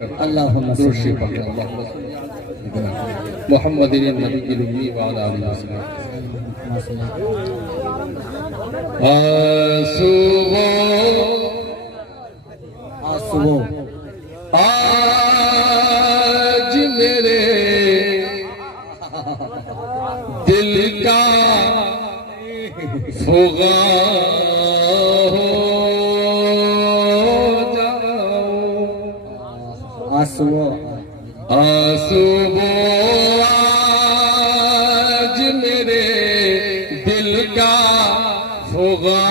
अल्लाहुम्मा दुरूद पढ़ें। मोहम्मद नबी व अला आलिहि वसल्लम। आंसुओं आज मेरे दिल का फुगा हो जाओ। आंसुओं आंसुओं आज मेरे दिल का फुगा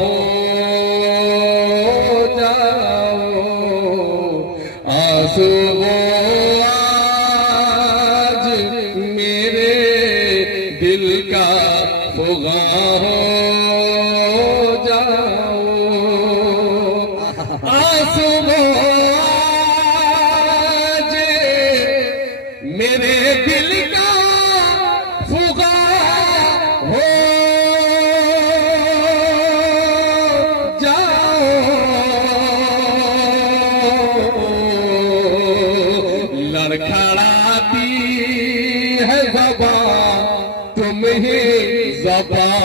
हो जाओ। आंसुओं आज मेरे दिल का फुगा हो जाओ। आंसुओं आज मेरे दिल का फुगा हो लड़खड़ाती है ज़बां तुम ही ज़बां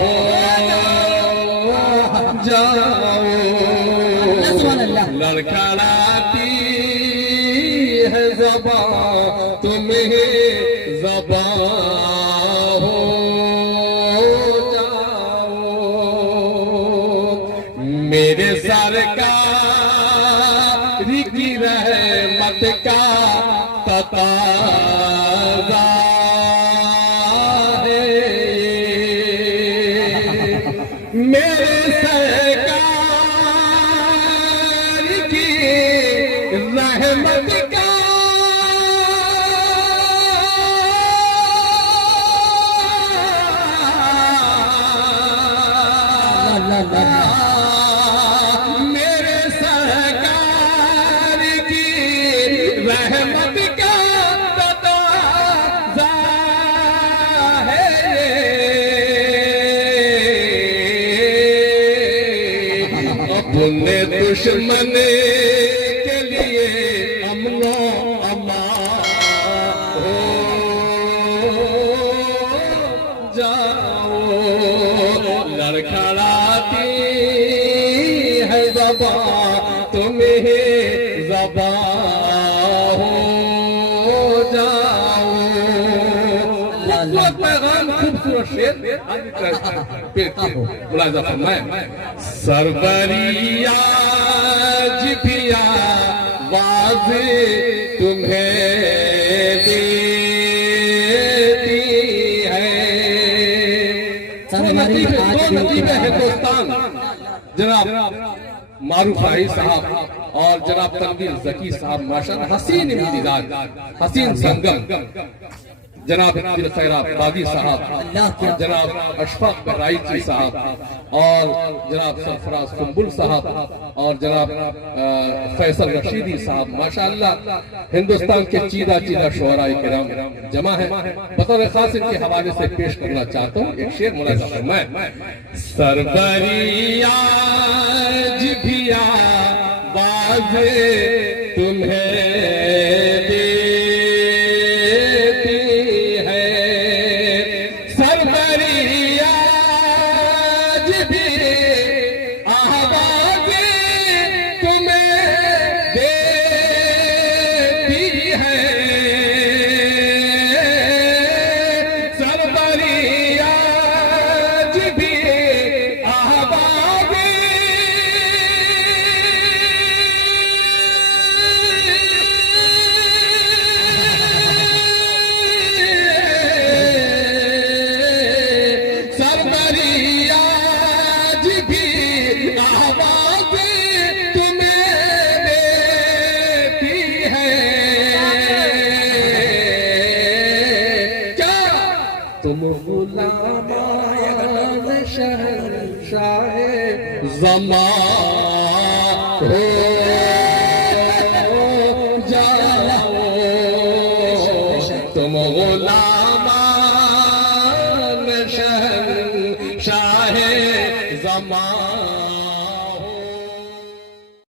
हो जाओ। लड़खड़ाती है ज़बां तुम ही ज़बां हो जाओ। मेरे सरकार की रहमत का तकाज़ा है। मेरे सरकार की रहमत का मेरे सरकार की रहमत का तकाज़ा है। अपने दुश्मन के लिए अमनो अमान हो जाओ। लड़खड़ाती है ज़बां तुम ही ज़बां हो जाओ। पैगाम खूबसूरत शेर मुलाज़ा फरमाएं। सरवरिया जिभिया वाज़े तुम्हें देती है। हिंदुस्तान जनाब मारूफ राही साहब और जनाब तनवीर ज़की साहब माशाअल्लाह हसीन मिजाज हसीन संगम। जनाब खैराबादी साहब और जनाब अशफाक बराइची साहब और जनाब सरफराज सुंबुल साहब और जनाब फैसल रशीदी साहब माशाअल्लाह हिंदुस्तान के चीदा चीदा शुअराए किराम जमा है। बतौर खास इनके हवाले से पेश करना चाहता हूँ एक शेर मुलाज़ा फरमाएं। सरवरिया जिभिया बाज़े तुम्हें तुम गुलामान शहंशाह ज़मां हो